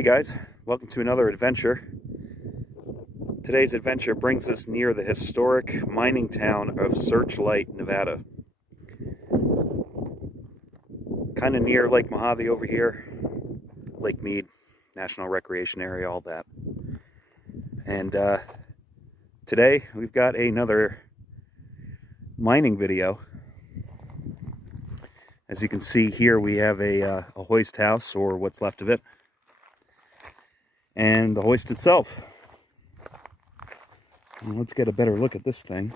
Hey guys, welcome to another adventure. Today's adventure brings us near the historic mining town of Searchlight, Nevada. Kind of near Lake Mojave over here, Lake Mead, National Recreation Area, all that. And today we've got another mining video. As you can see here, we have a hoist house, or what's left of it, and the hoist itself. And let's get a better look at this thing.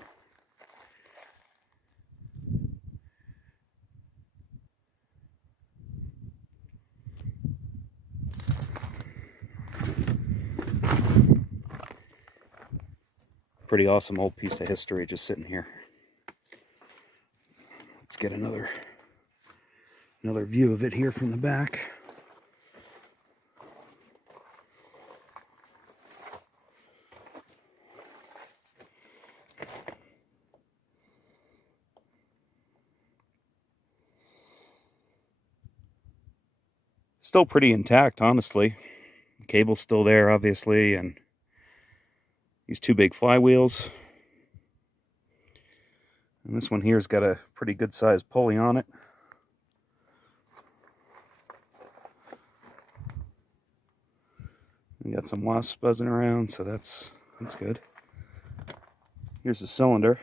Pretty awesome old piece of history just sitting here. Let's get another view of it here from the back. Still pretty intact, honestly. The cable's still there, obviously, and these two big flywheels. And this one here's got a pretty good sized pulley on it. We got some wasps buzzing around, so that's good. Here's the cylinder.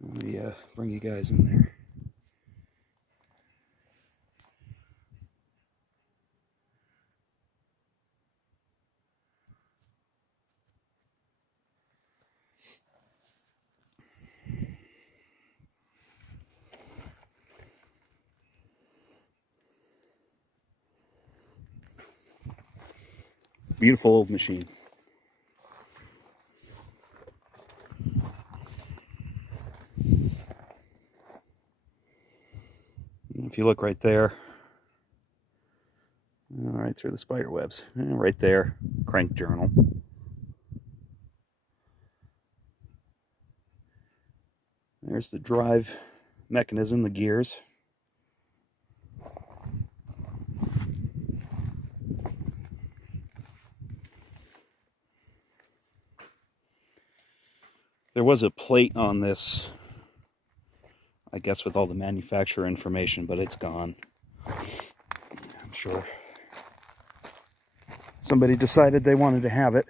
Let me bring you guys in there. Beautiful old machine. If you look right there, right through the spider webs, right there, crank journal. There's the drive mechanism, the gears. There was a plate on this, I guess, with all the manufacturer information, but it's gone. I'm sure somebody decided they wanted to have it.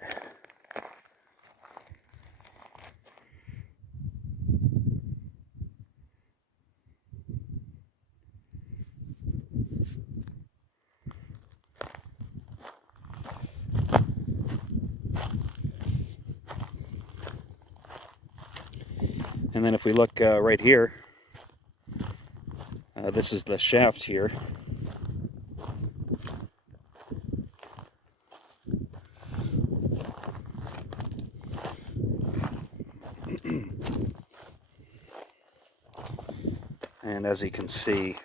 And then if we look right here, this is the shaft here. And as you can see,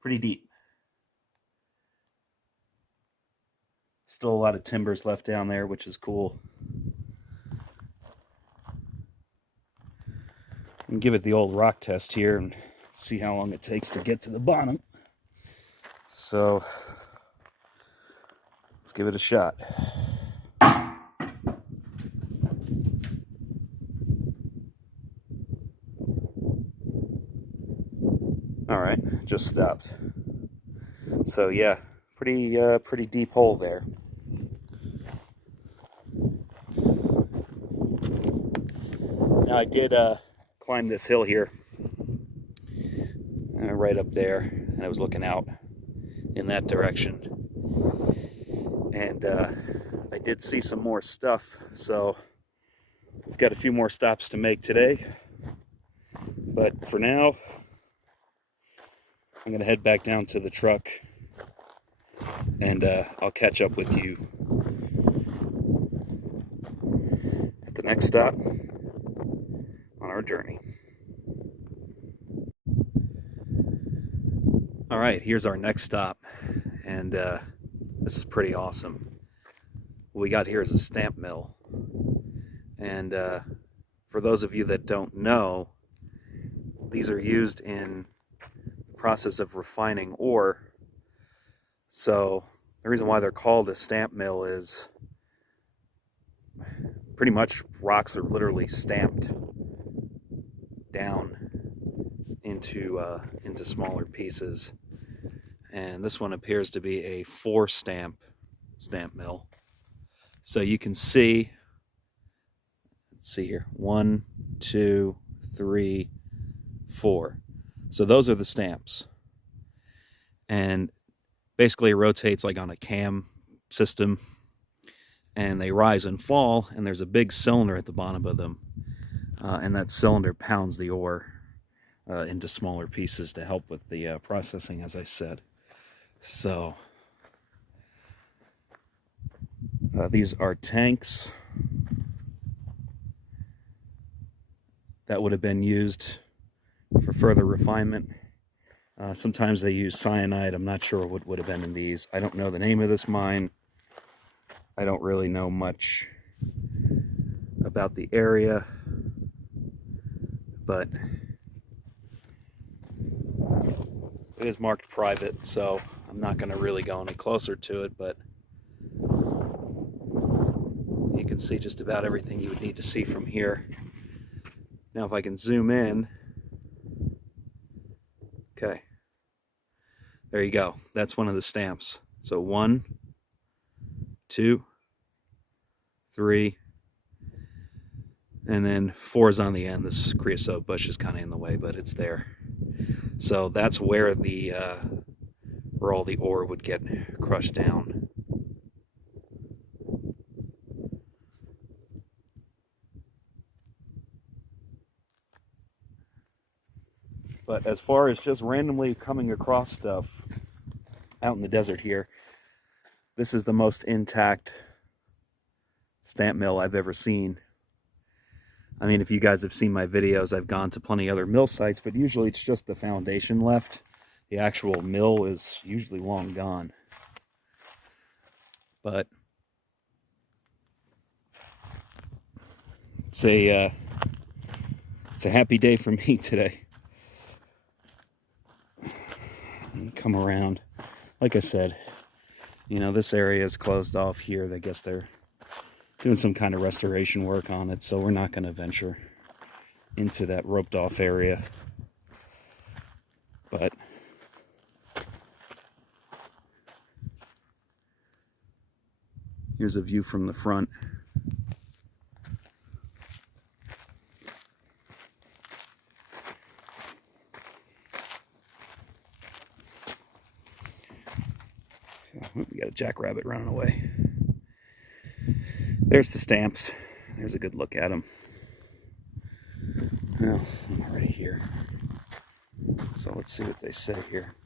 pretty deep. Still a lot of timbers left down there, which is cool. And give it the old rock test here and see how long it takes to get to the bottom. So let's give it a shot. All right, just stopped. So yeah, pretty deep hole there. Now I did climb this hill here, right up there, and I was looking out in that direction, and I did see some more stuff, so we've got a few more stops to make today, but for now I'm gonna head back down to the truck, and I'll catch up with you at the next stop on our journey. All right, here's our next stop, and this is pretty awesome. What we got here is a stamp mill, and for those of you that don't know, these are used in process of refining ore. So the reason why they're called a stamp mill is pretty much rocks are literally stamped down into smaller pieces. And this one appears to be a 4 stamp mill. So you can see, let's see here, 1, 2, 3, 4. So those are the stamps. And basically it rotates like on a cam system, and they rise and fall, and there's a big cylinder at the bottom of them, and that cylinder pounds the ore into smaller pieces to help with the processing, as I said. So these are tanks that would have been used for further refinement. Sometimes they use cyanide. I'm not sure what would have been in these. I don't know the name of this mine. I don't really know much about the area, but it is marked private, so I'm not going to really go any closer to it, but you can see just about everything you would need to see from here. Now if I can zoom in, okay, there you go. That's one of the stamps. So 1, 2, 3, and then 4 is on the end. This creosote bush is kind of in the way, but it's there. So that's where where all the ore would get crushed down. But as far as just randomly coming across stuff out in the desert here, this is the most intact stamp mill I've ever seen. I mean, if you guys have seen my videos, I've gone to plenty other mill sites, but usually it's just the foundation left. The actual mill is usually long gone. But it's a happy day for me today. Come around. Like I said, you know, this area is closed off here. I guess they're doing some kind of restoration work on it, so we're not going to venture into that roped off area. But here's a view from the front. So we got a jackrabbit running away. There's the stamps. There's a good look at them. Well, I'm already here. So let's see what they say here.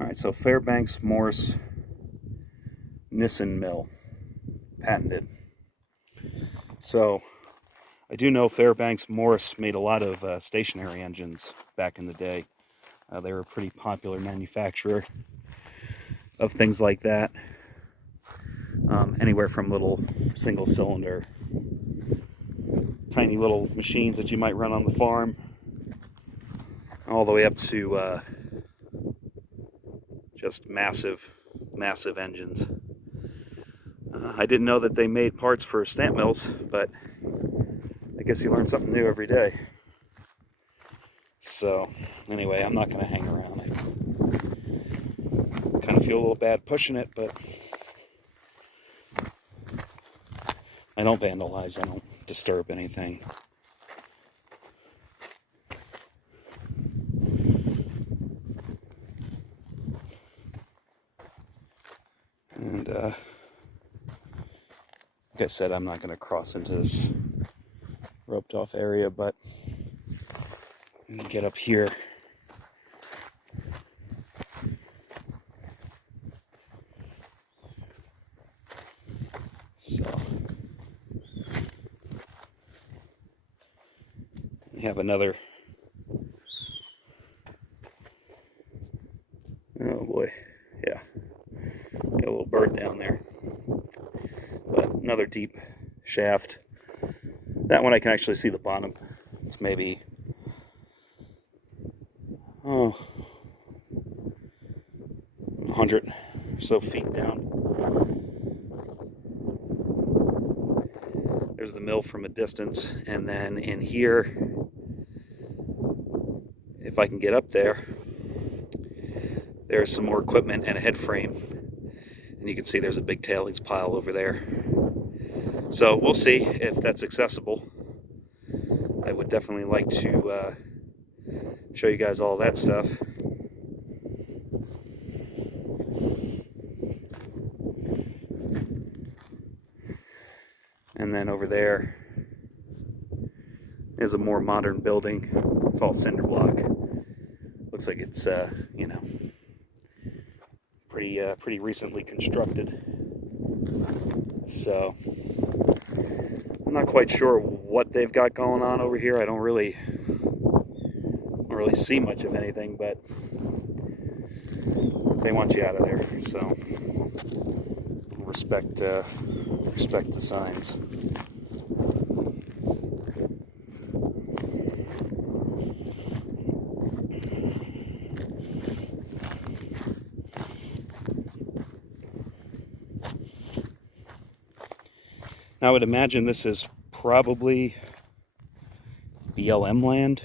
Alright, so Fairbanks Morse Nissen Mill. Patented. So I do know Fairbanks Morse made a lot of stationary engines back in the day. They were a pretty popular manufacturer of things like that. Anywhere from little single cylinder, tiny little machines that you might run on the farm, all the way up to just massive engines. I didn't know that they made parts for stamp mills, but I guess you learn something new every day. So anyway, I'm not going to hang around. I kind of feel a little bad pushing it, but I don't vandalize, I don't disturb anything. And like I said, I'm not going to cross into this roped off area, but I'm going to get up here. So we have another, oh boy, yeah, got a little bird down there, but another deep shaft. That one I can actually see the bottom. It's maybe 100 or so feet down. There's the mill from a distance, and then in here, if I can get up there, there's some more equipment and a head frame, and you can see there's a big tailings pile over there. So we'll see if that's accessible. I would definitely like to show you guys all that stuff. And then over there is a more modern building. It's all cinder block. Looks like it's you know, pretty recently constructed. So I'm not quite sure what they've got going on over here. I don't really see much of anything, but they want you out of there. So respect the signs. I would imagine this is probably BLM land.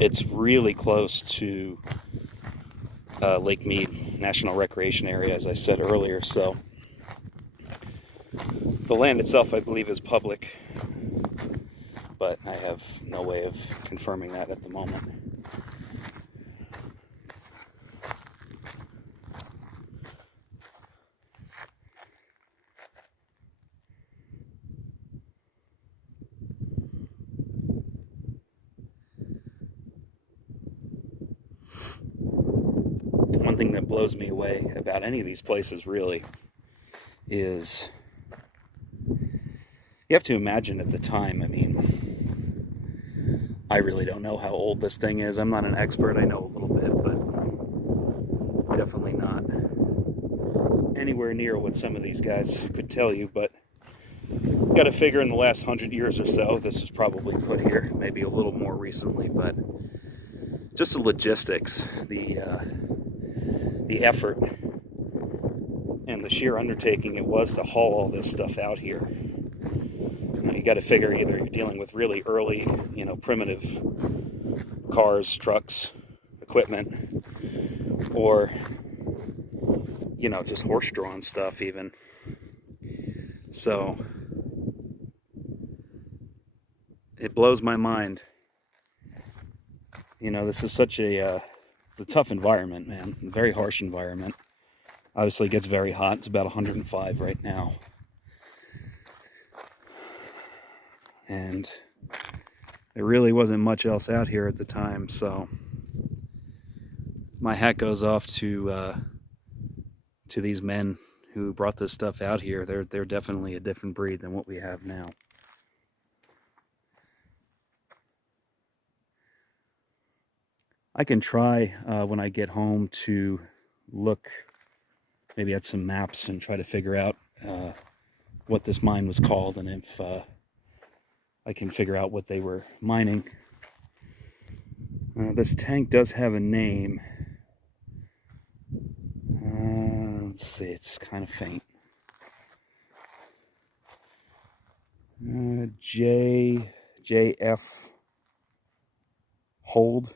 It's really close to Lake Mead National Recreation Area, as I said earlier, so the land itself, I believe, is public, but I have no way of confirming that at the moment. One thing that blows me away about any of these places really is you have to imagine at the time. I mean, I really don't know how old this thing is. I'm not an expert. I know a little bit, but definitely not anywhere near what some of these guys could tell you. But you got to figure in the last 100 years or so, this was probably put here, maybe a little more recently, but just the logistics, the effort, and the sheer undertaking it was to haul all this stuff out here. Now, you got to figure either you're dealing with really early, you know, primitive cars, trucks, equipment, or, you know, just horse-drawn stuff even. So it blows my mind. You know, this is such a tough environment, man. A very harsh environment. Obviously, it gets very hot. It's about 105 right now. And there really wasn't much else out here at the time, so my hat goes off to these men who brought this stuff out here. They're definitely a different breed than what we have now. I can try when I get home to look maybe at some maps and try to figure out what this mine was called, and if I can figure out what they were mining. This tank does have a name. Let's see, it's kind of faint. JF Hold,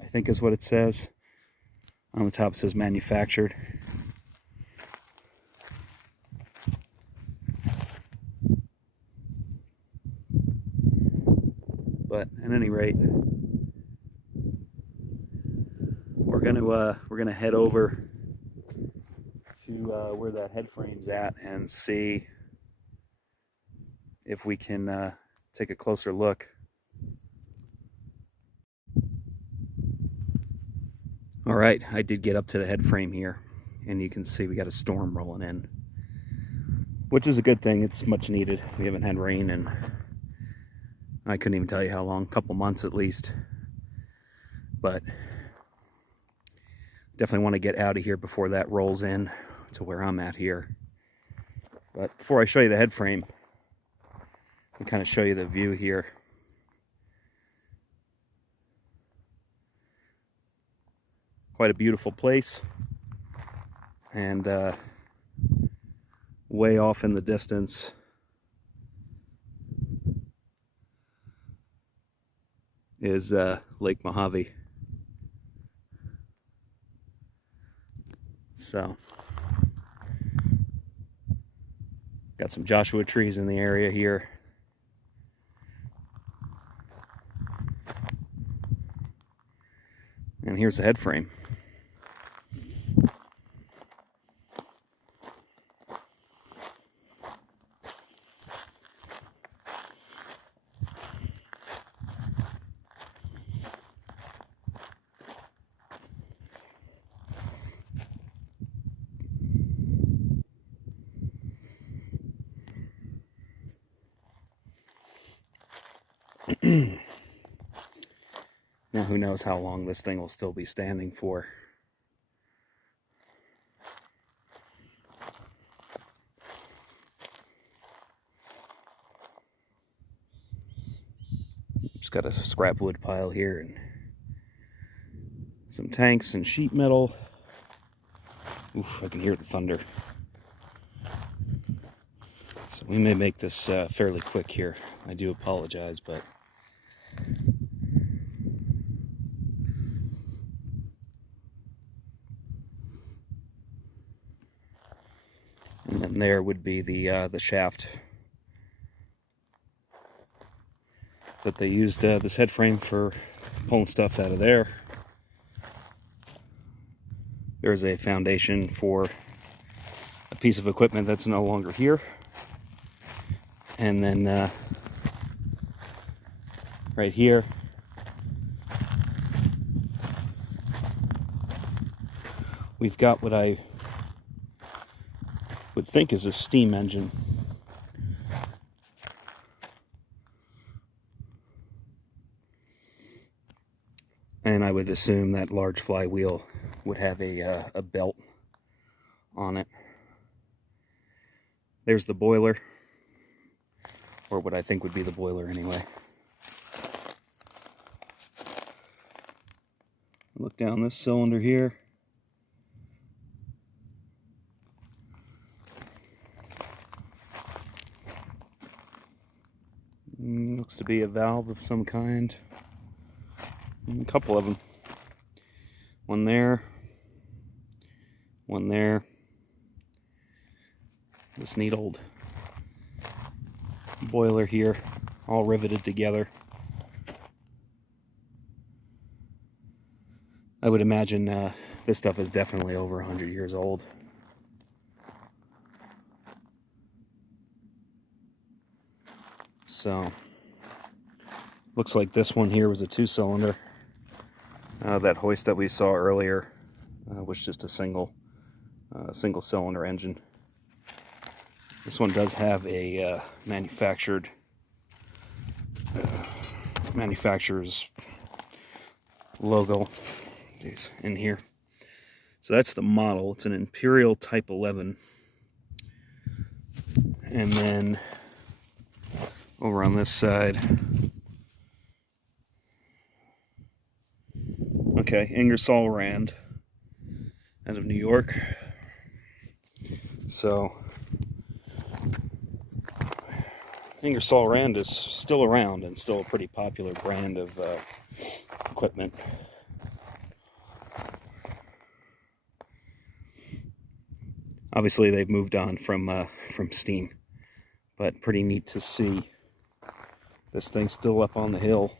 I think is what it says. On the top it says manufactured. But at any rate, we're gonna head over to where that head frame's at and see if we can take a closer look. All right, I did get up to the head frame here, and you can see we got a storm rolling in, which is a good thing. It's much needed. We haven't had rain in, I couldn't even tell you how long, a couple months at least. But definitely want to get out of here before that rolls in to where I'm at here. But before I show you the head frame, I'll kind of show you the view here. Quite a beautiful place, and way off in the distance is Lake Mojave. So, got some Joshua trees in the area here. And here's the head frame. Now, who knows how long this thing will still be standing for. Just got a scrap wood pile here and some tanks and sheet metal. Oof, I can hear the thunder. So we may make this fairly quick here. I do apologize, but and then there would be the shaft that they used this head frame for pulling stuff out of there. There's a foundation for a piece of equipment that's no longer here. And then right here, we've got what I would think is a steam engine. And I would assume that large flywheel would have a belt on it. There's the boiler, or what I think would be the boiler anyway. Look down this cylinder here. Looks to be a valve of some kind. A couple of them. One there. One there. This neat old boiler here, all riveted together. I would imagine this stuff is definitely over 100 years old. So, looks like this one here was a 2-cylinder. That hoist that we saw earlier was just a single cylinder engine. This one does have a manufacturer's logo in here. So that's the model. It's an Imperial Type 11. And then over on this side, okay, Ingersoll Rand out of New York. So Ingersoll Rand is still around and still a pretty popular brand of equipment. Obviously, they've moved on from steam, but pretty neat to see this thing still up on the hill.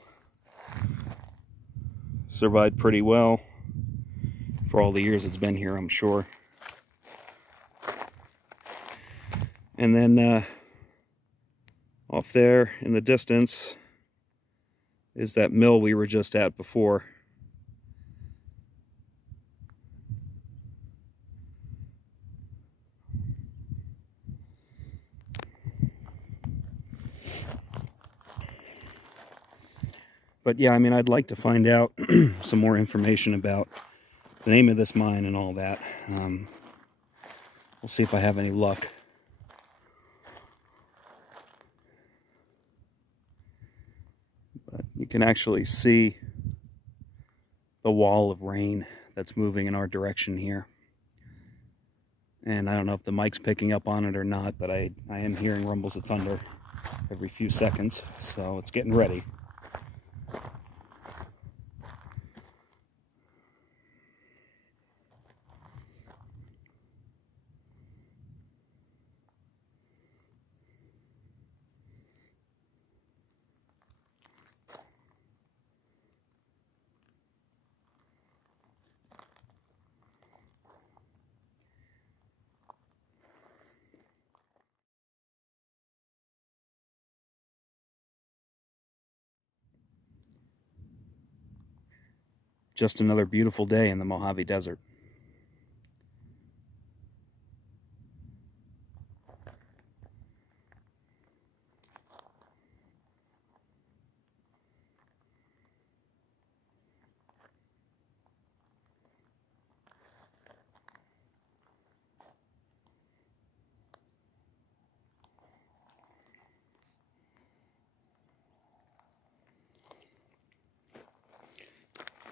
Survived pretty well for all the years it's been here, I'm sure. And then off there in the distance is that mill we were just at before. But yeah, I mean, I'd like to find out some more information about the name of this mine and all that. We'll see if I have any luck. can actually see the wall of rain that's moving in our direction here. And I don't know if the mic's picking up on it or not, but I am hearing rumbles of thunder every few seconds, so it's getting ready. Just another beautiful day in the Mojave Desert.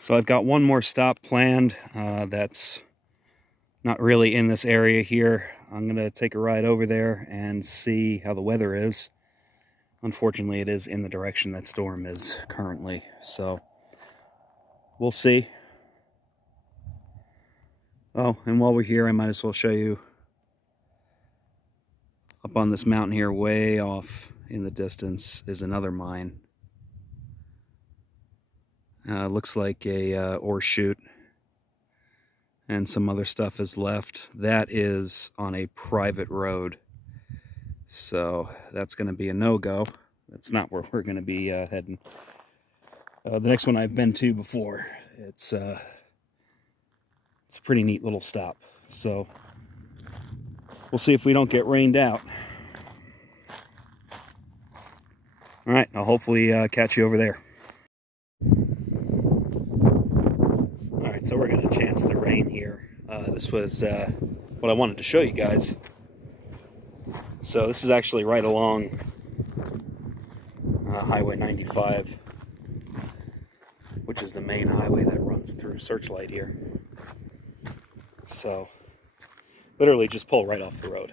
So I've got one more stop planned that's not really in this area here. I'm going to take a ride over there and see how the weather is. Unfortunately, it is in the direction that storm is currently, so we'll see. Oh, and while we're here, I might as well show you up on this mountain here, way off in the distance, is another mine. Looks like a ore chute, and some other stuff is left. That is on a private road, so that's going to be a no-go. That's not where we're going to be heading. The next one I've been to before. It's a pretty neat little stop. So we'll see if we don't get rained out. All right, I'll hopefully catch you over there. All right, so we're going to chance the rain here. This was what I wanted to show you guys. So this is actually right along Highway 95, which is the main highway that runs through Searchlight here. So literally just pull right off the road.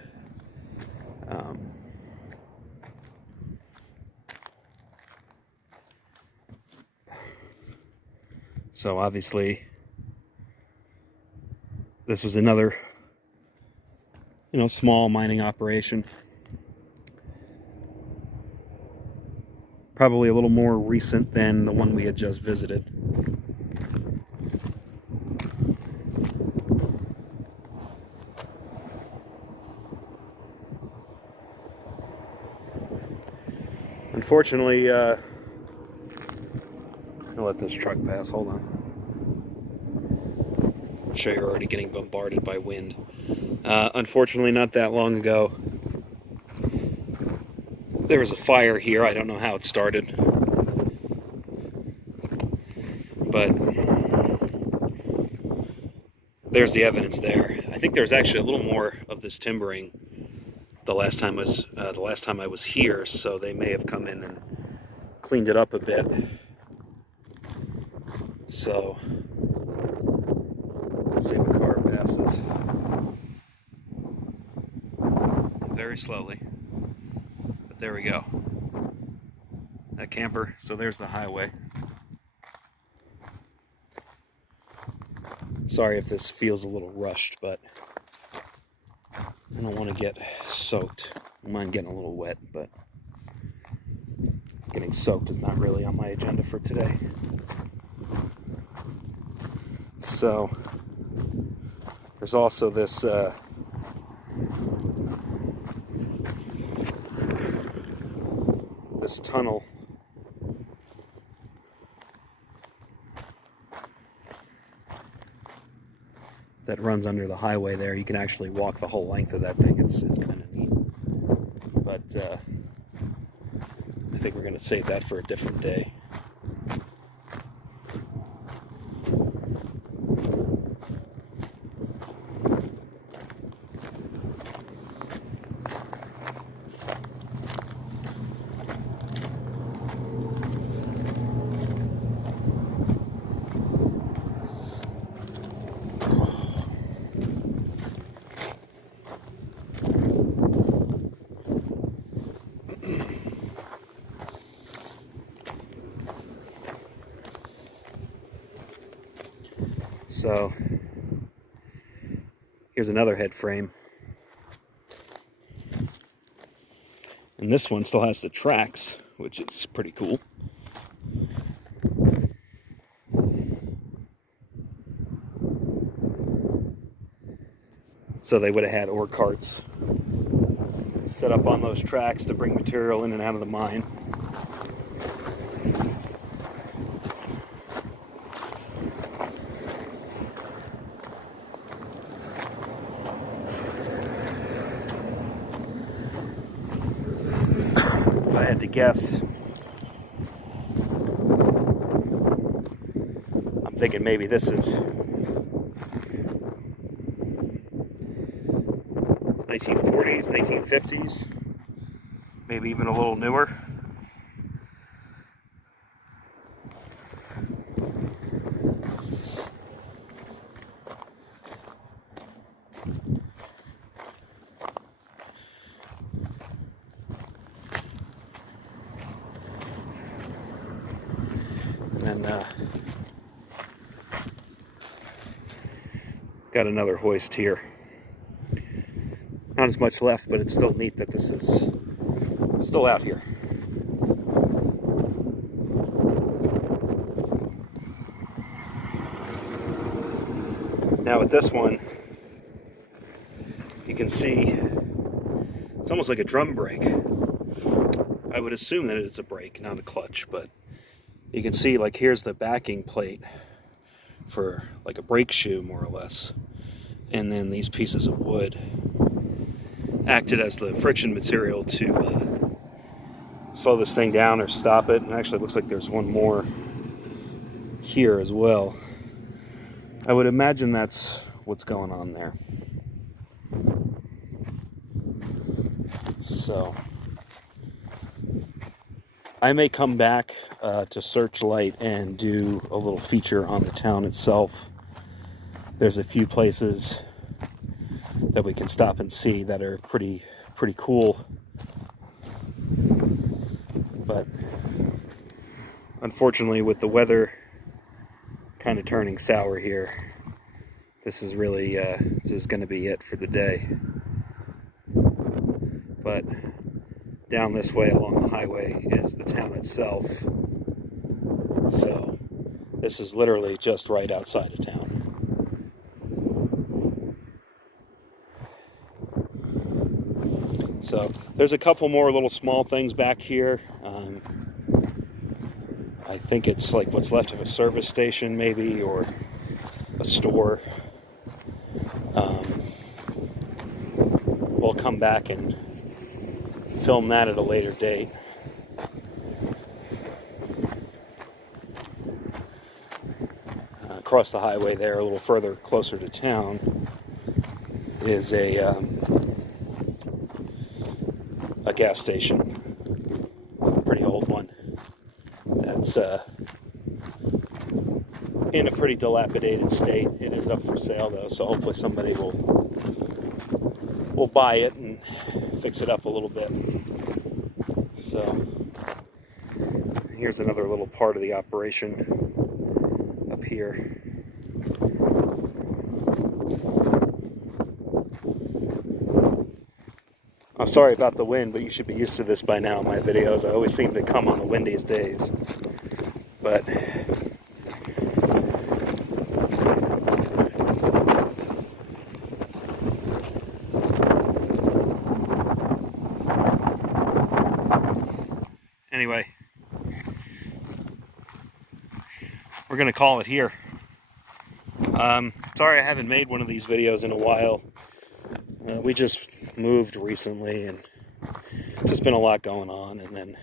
So obviously this was another, small mining operation. Probably a little more recent than the one we had just visited. Unfortunately, I'll let this truck pass. Hold on. I'm sure you're already getting bombarded by wind. Unfortunately, not that long ago, there was a fire here. I don't know how it started, but there's the evidence there. I think there's actually a little more of this timbering the last time I was here, so they may have come in and cleaned it up a bit. So let's see if a car passes very slowly. But there we go. That camper. So there's the highway. Sorry if this feels a little rushed, but I don't want to get soaked. I don't mind getting a little wet, but getting soaked is not really on my agenda for today. So there's also this this tunnel that runs under the highway there. You can actually walk the whole length of that thing. It's kind of neat. But I think we're going to save that for a different day. So here's another head frame. And this one still has the tracks, which is pretty cool. So they would have had ore carts set up on those tracks to bring material in and out of the mine. If I had to guess, I'm thinking maybe this is 1940s, 1950s, maybe even a little newer. And then got another hoist here. Not as much left, but it's still neat that this is still out here. Now with this one, you can see it's almost like a drum brake. I would assume that it's a brake, not a clutch, but you can see, like, here's the backing plate for like a brake shoe, more or less. And then these pieces of wood acted as the friction material to slow this thing down or stop it. And actually it looks like there's one more here as well. I would imagine that's what's going on there. So I may come back to Searchlight and do a little feature on the town itself. There's a few places that we can stop and see that are pretty cool. But unfortunately, with the weather kind of turning sour here, this is really this is going to be it for the day. But down this way along the highway is the town itself. So this is literally just right outside of town. So there's a couple more little small things back here. I think it's like what's left of a service station maybe, or a store. We'll come back and film that at a later date. Across the highway there, a little further closer to town, is a gas station, pretty old one, that's in a pretty dilapidated state. It is up for sale though, so hopefully somebody will buy it and fix it up a little bit. So here's another little part of the operation up here. I'm sorry about the wind, but you should be used to this by now in my videos. I always seem to come on the windiest days. But anyway, we're going to call it here. Sorry I haven't made one of these videos in a while. We just moved recently and just been a lot going on. And then,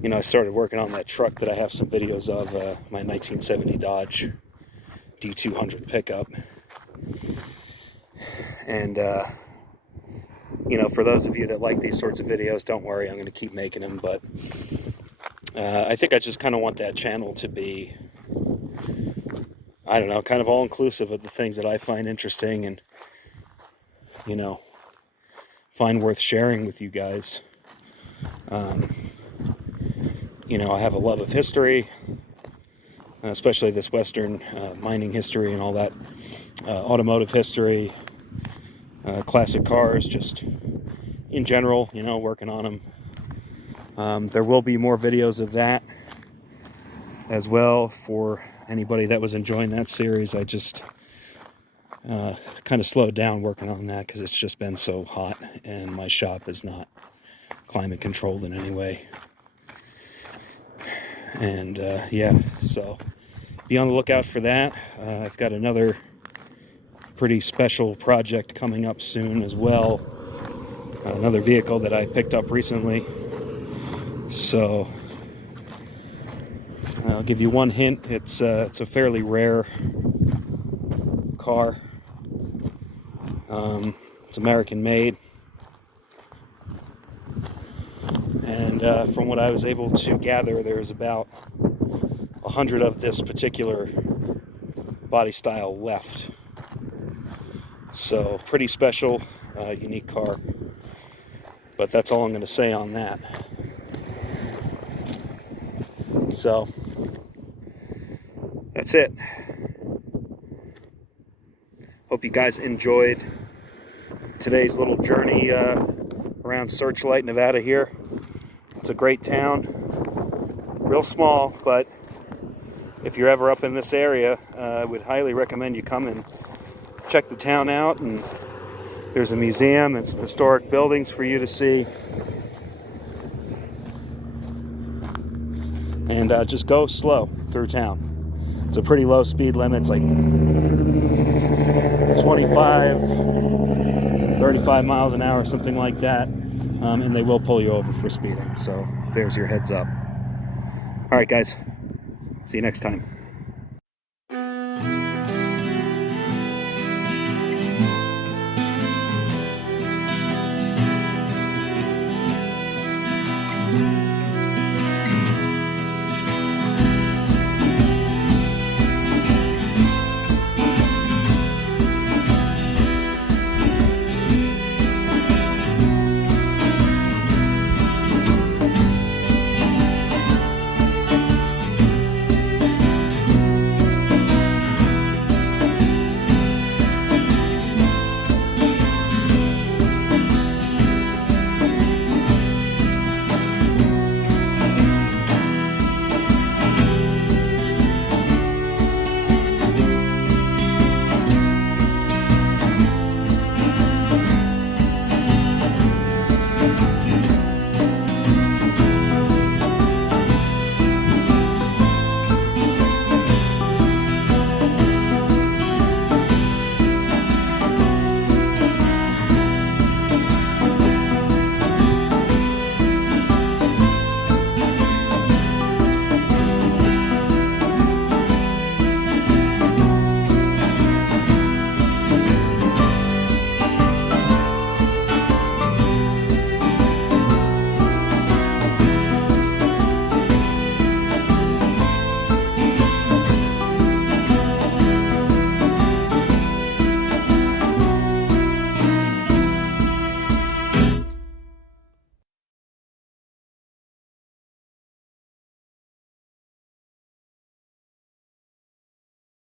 you know, I started working on that truck that I have some videos of, my 1970 Dodge D200 pickup. And, you know, for those of you that like these sorts of videos, don't worry, I'm going to keep making them. But I think I just kind of want that channel to be, I don't know, kind of all-inclusive of the things that I find interesting and, you know, find worth sharing with you guys. You know, I have a love of history. especially this Western mining history and all that, automotive history, classic cars, just in general, you know, working on them. There will be more videos of that as well for anybody that was enjoying that series. I just kind of slowed down working on that because it's just been so hot and my shop is not climate controlled in any way. And yeah, so be on the lookout for that. I've got another pretty special project coming up soon as well, another vehicle that I picked up recently. So I'll give you one hint. It's a fairly rare car. It's American made, and from what I was able to gather, there's about 100 of this particular body style left. So pretty special, unique car. But that's all I'm going to say on that. So that's it. Hope you guys enjoyed today's little journey around Searchlight, Nevada here. It's a great town, real small, but if you're ever up in this area, I would highly recommend you come and check the town out. And there's a museum and some historic buildings for you to see. And just go slow through town. It's a pretty low speed limit. It's like 25, 35 miles an hour, something like that. And they will pull you over for speeding. So there's your heads up. All right, guys. See you next time.